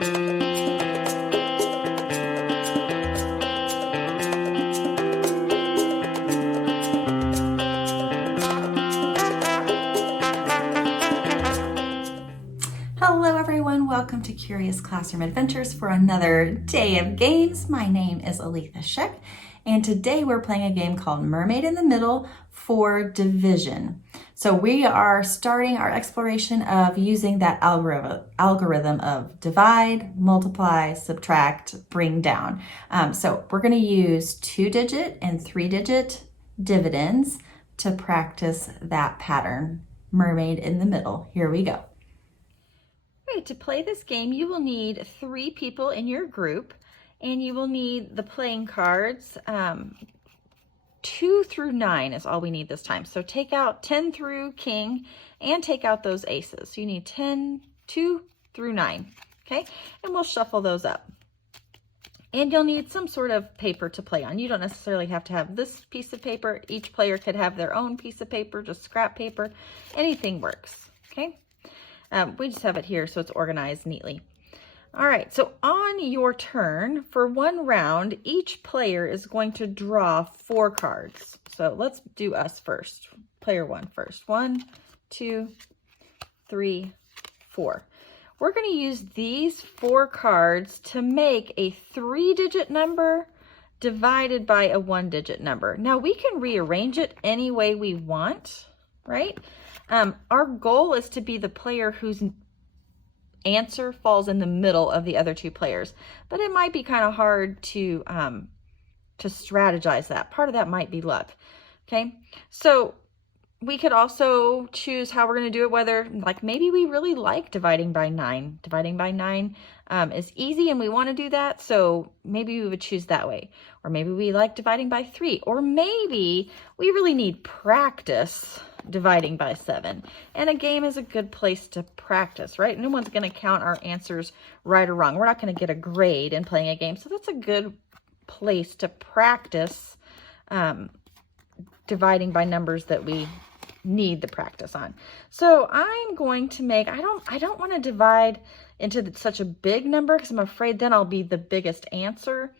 Hello everyone, welcome to Curious Classroom Adventures for another day of games. My name is Aletha Sheck, and today we're playing a game called Mermaid in the Middle for division. So we are starting our exploration of using that algorithm of divide, multiply, subtract, bring down. So we're going to use 2-digit and 3-digit dividends to practice that pattern. Mermaid in the middle. Here we go. Okay, to play this game, you will need 3 people in your group, and you will need the playing cards. 2 through 9 is all we need this time. So take out 10 through king and take out those aces. So you need 2 through 9, okay? And we'll shuffle those up. And you'll need some sort of paper to play on. You don't necessarily have to have this piece of paper. Each player could have their own piece of paper, just scrap paper. Anything works, okay? We just have it here so it's organized neatly. All right, so on your turn, for one round, each player is going to draw 4 cards. So let's do us first. Player 1 first. 1, 2, 3, 4. We're going to use these 4 cards to make a 3-digit number divided by a 1-digit number. Now we can rearrange it any way we want, right? Our goal is to be the player whose answer falls in the middle of the other 2 players, but it might be kind of hard to strategize that. Part of that might be luck, okay? So we could also choose how we're going to do it, whether, like, maybe we really like dividing by 9. Dividing by 9 is easy and we want to do that, so maybe we would choose that way. Or maybe we like dividing by 3. Or maybe we really need practice dividing by 7. And a game is a good place to practice, right? No one's going to count our answers right or wrong. We're not going to get a grade in playing a game, so that's a good place to practice dividing by numbers that we need the practice on. So I'm going to make, I don't want to divide into such a big number because I'm afraid then I'll be the biggest answer.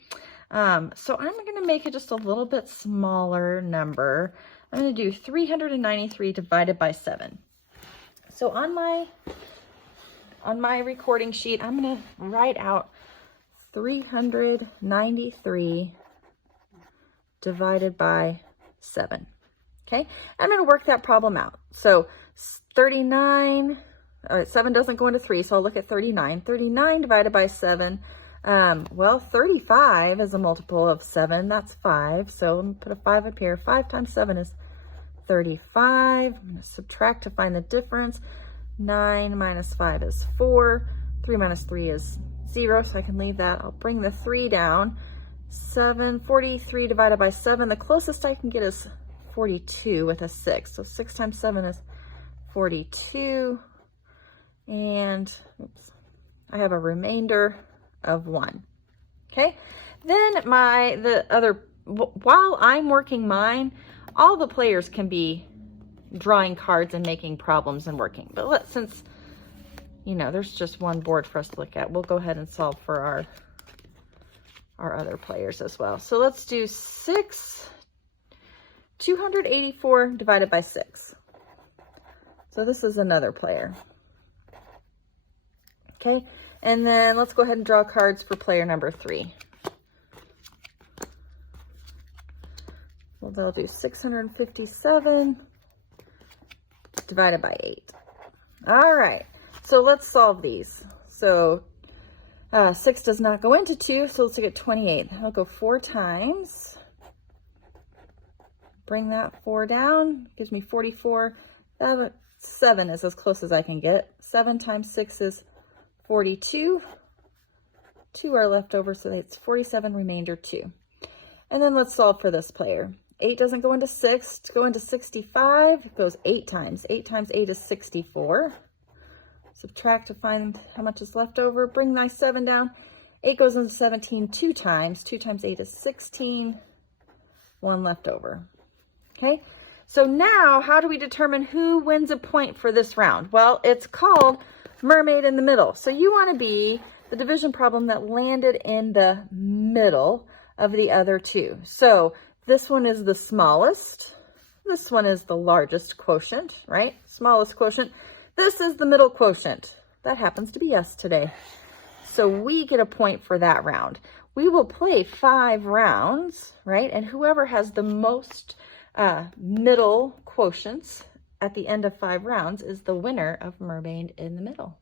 So I'm going to make it just a little bit smaller number. I'm going to do 393 divided by 7. So on my recording sheet, I'm going to write out 393 divided by 7. Okay, I'm going to work that problem out. So 39, all right, 7 doesn't go into 3, so I'll look at 39. 39 divided by 7, well, 35 is a multiple of 7, that's 5. So I'm going to put a 5 up here. 5 times 7 is 35. I'm going to subtract to find the difference. 9 minus 5 is 4. 3 minus 3 is 0, so I can leave that. I'll bring the 3 down. 43 divided by 7. The closest I can get is 42 with a 6. So 6 times 7 is 42. And oops, I have a remainder of 1. Okay. Then while I'm working mine, all the players can be drawing cards and making problems and working. But since, you know, there's just one board for us to look at, we'll go ahead and solve for our other players as well. So let's do 284 divided by 6. So this is another player. Okay, and then let's go ahead and draw cards for player number 3. Well, they'll do 657 divided by 8. All right, so let's solve these. So 6 does not go into 2, so let's look at 28. I'll go 4 times. Bring that 4 down, gives me 44. That 7 is as close as I can get. 7 times 6 is 42. 2 are left over, so it's 47, remainder 2. And then let's solve for this player. 8 doesn't go into 6. To go into 65, it goes 8 times. 8 times 8 is 64. Subtract to find how much is left over. Bring my 7 down. 8 goes into 17 2 times. 2 times 8 is 16. 1 left over. Okay, so now how do we determine who wins a point for this round? Well, it's called Mermaid in the Middle. So you want to be the division problem that landed in the middle of the other two. So this one is the smallest. This one is the largest quotient, right? Smallest quotient. This is the middle quotient. That happens to be us today. So we get a point for that round. We will play 5 rounds, right? And whoever has the most middle quotients at the end of 5 rounds is the winner of Mermaid in the Middle.